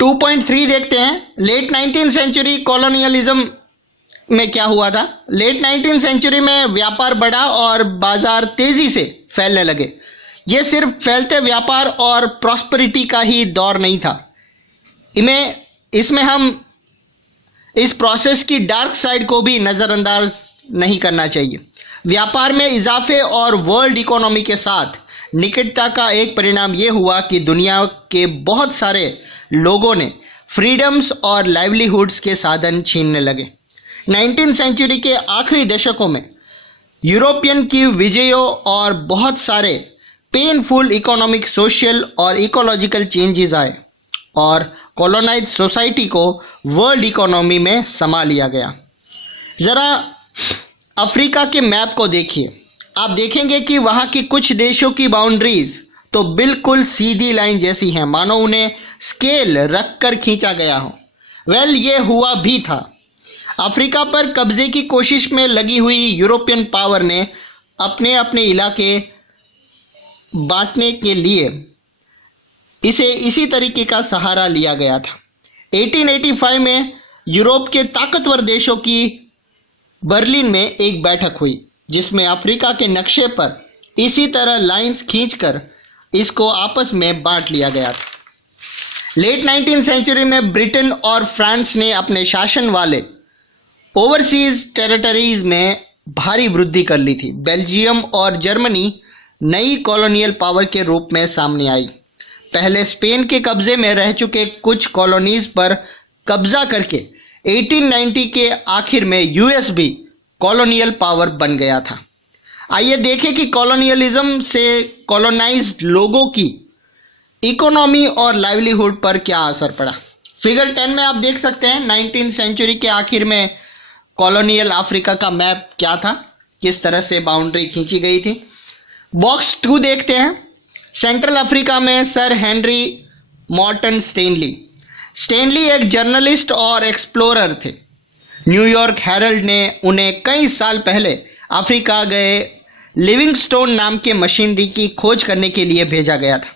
2.3 देखते हैं, late 19th century colonialism में क्या हुआ था। लेट 19th सेंचुरी में व्यापार बढ़ा और बाजार तेजी से फैलने लगे। ये सिर्फ फैलते व्यापार और प्रॉस्पेरिटी का ही दौर नहीं था, इसमें हम इस प्रोसेस की डार्क साइड को भी नज़रअंदाज नहीं करना चाहिए। व्यापार में इजाफे और वर्ल्ड इकोनॉमी के साथ निकटता का एक परिणाम यह हुआ कि दुनिया के बहुत सारे लोगों ने फ्रीडम्स और लाइवलीहुड्स के साधन छीनने लगे। 19th सेंचुरी के आखिरी दशकों में यूरोपियन की विजयों और बहुत सारे पेनफुल इकोनॉमिक, सोशल और इकोलॉजिकल चेंजेस आए और कॉलोनाइज्ड सोसाइटी को वर्ल्ड इकोनॉमी में समा लिया गया। ज़रा अफ्रीका के मैप को देखिए, आप देखेंगे कि वहाँ की कुछ देशों की बाउंड्रीज तो बिल्कुल सीधी लाइन जैसी हैं, मानो उन्हें स्केल रख कर खींचा गया हो। ये हुआ भी था। अफ्रीका पर कब्जे की कोशिश में लगी हुई यूरोपियन पावर ने अपने अपने इलाके बांटने के लिए इसे इसी तरीके का सहारा लिया गया था। 1885 में यूरोप के ताकतवर देशों की बर्लिन में एक बैठक हुई जिसमें अफ्रीका के नक्शे पर इसी तरह लाइंस खींचकर इसको आपस में बांट लिया गया था। लेट 19th सेंचुरी में ब्रिटेन और फ्रांस ने अपने शासन वाले ओवरसीज टेरिटरीज में भारी वृद्धि कर ली थी। बेल्जियम और जर्मनी नई कॉलोनियल पावर के रूप में सामने आई। पहले स्पेन के कब्जे में रह चुके कुछ कॉलोनीज पर कब्जा करके 1890 के आखिर में यूएस भी कॉलोनियल पावर बन गया था। आइए देखें कि कॉलोनियलिज्म से कॉलोनाइज्ड लोगों की इकोनॉमी और लाइवलीहुड पर क्या असर पड़ा। फिगर 10 में आप देख सकते हैं 19th सेंचुरी के आखिर में कॉलोनियल अफ्रीका का मैप क्या था, किस तरह से बाउंड्री खींची गई थी। बॉक्स 2 देखते हैं। सेंट्रल अफ्रीका में सर हेनरी मॉर्टन स्टेनली एक जर्नलिस्ट और एक्सप्लोरर थे। न्यूयॉर्क हेरल्ड ने उन्हें कई साल पहले अफ्रीका गए लिविंगस्टोन नाम के मशीनरी की खोज करने के लिए भेजा गया था।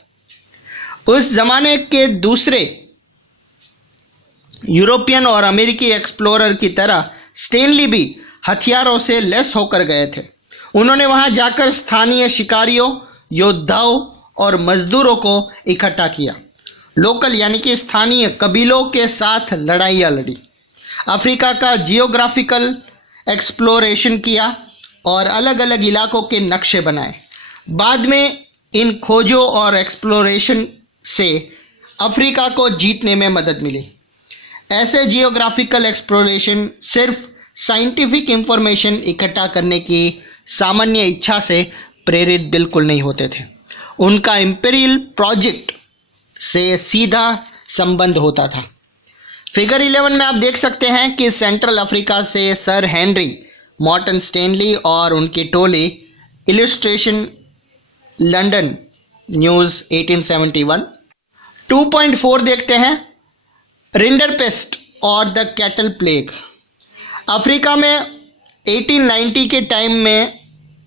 उस जमाने के दूसरे यूरोपियन और अमेरिकी एक्सप्लोरर की तरह स्टेनली भी हथियारों से लैस होकर गए थे। उन्होंने वहां जाकर स्थानीय शिकारियों, योद्धाओं और मजदूरों को इकट्ठा किया। लोकल यानी कि स्थानीय कबीलों के साथ लड़ाइयाँ लड़ी। अफ्रीका का जियोग्राफिकल एक्सप्लोरेशन किया और अलग अलग इलाकों के नक्शे बनाए। बाद में इन खोजों और एक्सप्लोरेशन से अफ्रीका को जीतने में मदद मिली। ऐसे जियोग्राफिकल एक्सप्लोरेशन सिर्फ साइंटिफिक इंफॉर्मेशन इकट्ठा करने की सामान्य इच्छा से प्रेरित बिल्कुल नहीं होते थे। उनका इंपीरियल प्रोजेक्ट से सीधा संबंध होता था। फिगर 11 में आप देख सकते हैं कि सेंट्रल अफ्रीका से सर हेनरी मॉर्टन स्टेनली और उनकी टोली इलस्ट्रेशन लंदन न्यूज़ 1871। 2.4 देखते हैं, रिंडरपेस्ट और द कैटल प्लेग। अफ्रीका में 1890 के टाइम में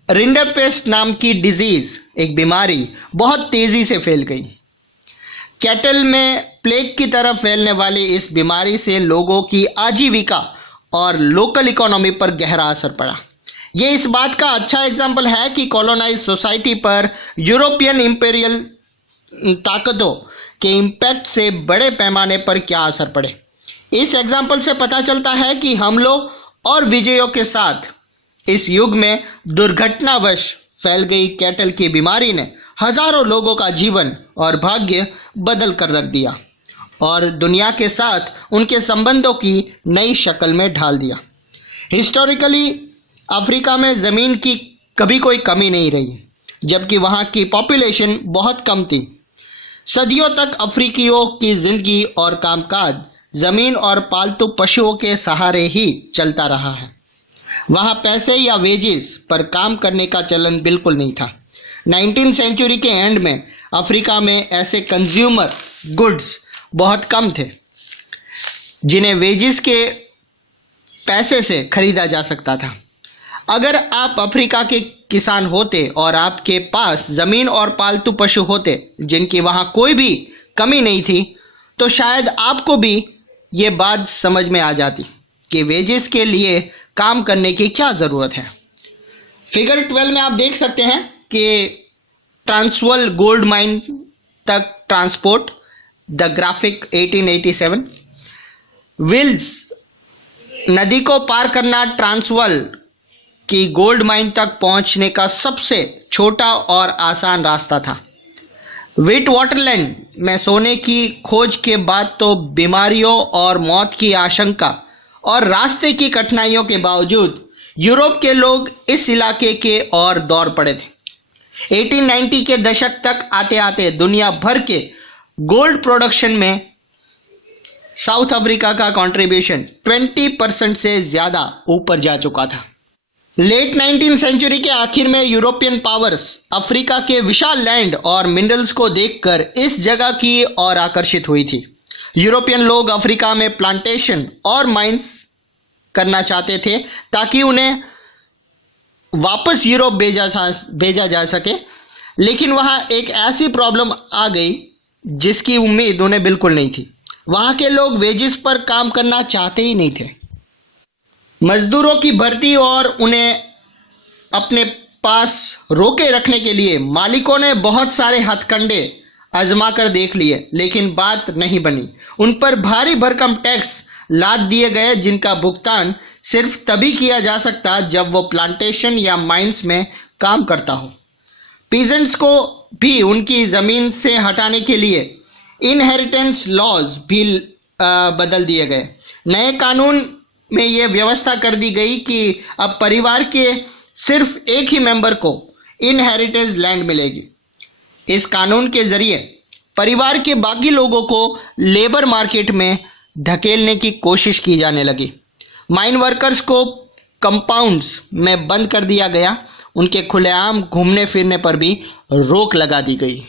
रिंडरपेस्ट नाम की डिजीज़, एक बीमारी बहुत तेज़ी से फैल गई। कैटल में प्लेग की तरह फैलने वाली इस बीमारी से लोगों की आजीविका और लोकल इकोनॉमी पर गहरा असर पड़ा। ये इस बात का अच्छा एग्जाम्पल है कि कॉलोनाइज सोसाइटी पर यूरोपियन इंपीरियल ताकतों के इम्पैक्ट से बड़े पैमाने पर क्या असर पड़े। इस एग्जाम्पल से पता चलता है कि हमलों और विजयों के साथ इस युग में दुर्घटनावश फैल गई कैटल की बीमारी ने हजारों लोगों का जीवन और भाग्य बदल कर रख दिया और दुनिया के साथ उनके संबंधों की नई शक्ल में ढाल दिया। हिस्टोरिकली अफ्रीका में ज़मीन की कभी कोई कमी नहीं रही, जबकि वहाँ की पॉपुलेशन बहुत कम थी। सदियों तक अफ्रीकियों की ज़िंदगी और कामकाज ज़मीन और पालतू पशुओं के सहारे ही चलता रहा है। वहाँ पैसे या वेजेस पर काम करने का चलन बिल्कुल नहीं था। 19th सेंचुरी के एंड में अफ्रीका में ऐसे कंज्यूमर गुड्स बहुत कम थे जिन्हें वेजेस के पैसे से खरीदा जा सकता था। अगर आप अफ्रीका के किसान होते और आपके पास ज़मीन और पालतू पशु होते जिनकी वहाँ कोई भी कमी नहीं थी, तो शायद आपको भी ये बात समझ में आ जाती कि वेजेस के लिए काम करने की क्या ज़रूरत है। फिगर 12 में आप देख सकते हैं कि ट्रांसवाल गोल्ड माइन तक ट्रांसपोर्ट, द ग्राफिक 1887। विल्स नदी को पार करना ट्रांसवाल की गोल्ड माइन तक पहुंचने का सबसे छोटा और आसान रास्ता था। विटवाटरलैंड में सोने की खोज के बाद तो बीमारियों और मौत की आशंका और रास्ते की कठिनाइयों के बावजूद यूरोप के लोग इस इलाके के ओर दौड़ पड़े थे। 1890 के दशक तक आते आते दुनिया भर के गोल्ड प्रोडक्शन में साउथ अफ्रीका का कंट्रीब्यूशन 20% से ज़्यादा ऊपर जा चुका था। लेट 19th सेंचुरी के आखिर में यूरोपियन पावर्स अफ्रीका के विशाल लैंड और मिनरल्स को देखकर इस जगह की ओर आकर्षित हुई थी। यूरोपियन लोग अफ्रीका में प्लांटेशन और माइंस करना चाहते थे ताकि उन्हें वापस यूरोप भेजा जा सके, लेकिन वहाँ एक ऐसी प्रॉब्लम आ गई जिसकी उम्मीद उन्हें बिल्कुल नहीं थी। वहाँ के लोग वेजेस पर काम करना चाहते ही नहीं थे। मजदूरों की भर्ती और उन्हें अपने पास रोके रखने के लिए मालिकों ने बहुत सारे हथकंडे आजमा कर देख लिए, लेकिन बात नहीं बनी। उन पर भारी भरकम टैक्स लाद दिए गए जिनका भुगतान सिर्फ तभी किया जा सकता जब वो प्लांटेशन या माइंस में काम करता हो। पीजेंट्स को भी उनकी ज़मीन से हटाने के लिए इनहेरिटेंस लॉज भी बदल दिए गए। नए कानून में ये व्यवस्था कर दी गई कि अब परिवार के सिर्फ एक ही मेंबर को इनहेरिटेंस लैंड मिलेगी। इस कानून के जरिए परिवार के बाकी लोगों को लेबर मार्केट में धकेलने की कोशिश की जाने लगी। माइन वर्कर्स को कंपाउंड्स में बंद कर दिया गया। उनके खुलेआम घूमने फिरने पर भी रोक लगा दी गई।